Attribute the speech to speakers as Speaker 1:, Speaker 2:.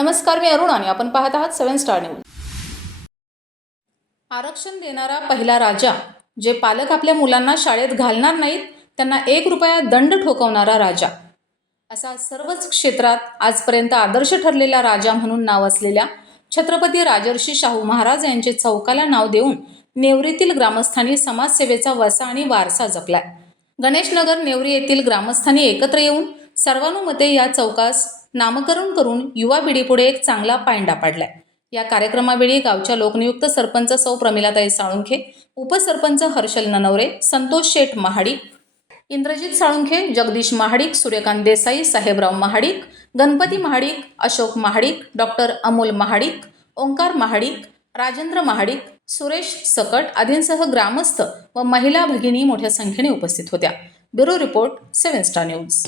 Speaker 1: नमस्कार मी अरुण आणि आपण पाहत आहात सेवन स्टार न्यूज. आरक्षण देणारा पहिला राजा जे पालक आपल्या मुलांना शाळेत घालणार नाहीत त्यांना एक रुपया दंड ठोकवणारा राजा. असा सर्वच क्षेत्रात आजपर्यंत आदर्श ठरलेला राजा म्हणून नाव असलेल्या छत्रपती राजर्षी शाहू महाराज यांचे चौकाला नाव देऊन नेवरीतील ग्रामस्थांनी समाजसेवेचा वसा आणि वारसा जपलाय. गणेशनगर नेवरी येथील ग्रामस्थांनी एकत्र येऊन सर्वानुमते या चौकास नामकरण करून युवा पिढीपुढे एक चांगला पायंडा पाडलाय. या कार्यक्रमावेळी गावच्या लोकनियुक्त सरपंच सौ प्रमिलाताई साळुंखे उपसरपंच हर्षल ननवरे संतोष शेठ महाडिक इंद्रजित साळुंखे जगदीश महाडिक सूर्यकांत देसाई साहेबराव महाडिक गणपती महाडिक अशोक महाडिक डॉक्टर अमोल महाडिक ओंकार महाडिक राजेंद्र महाडिक सुरेश सकट आदींसह ग्रामस्थ व महिला भगिनी मोठ्या संख्येने उपस्थित होत्या. Bureau report seven star news.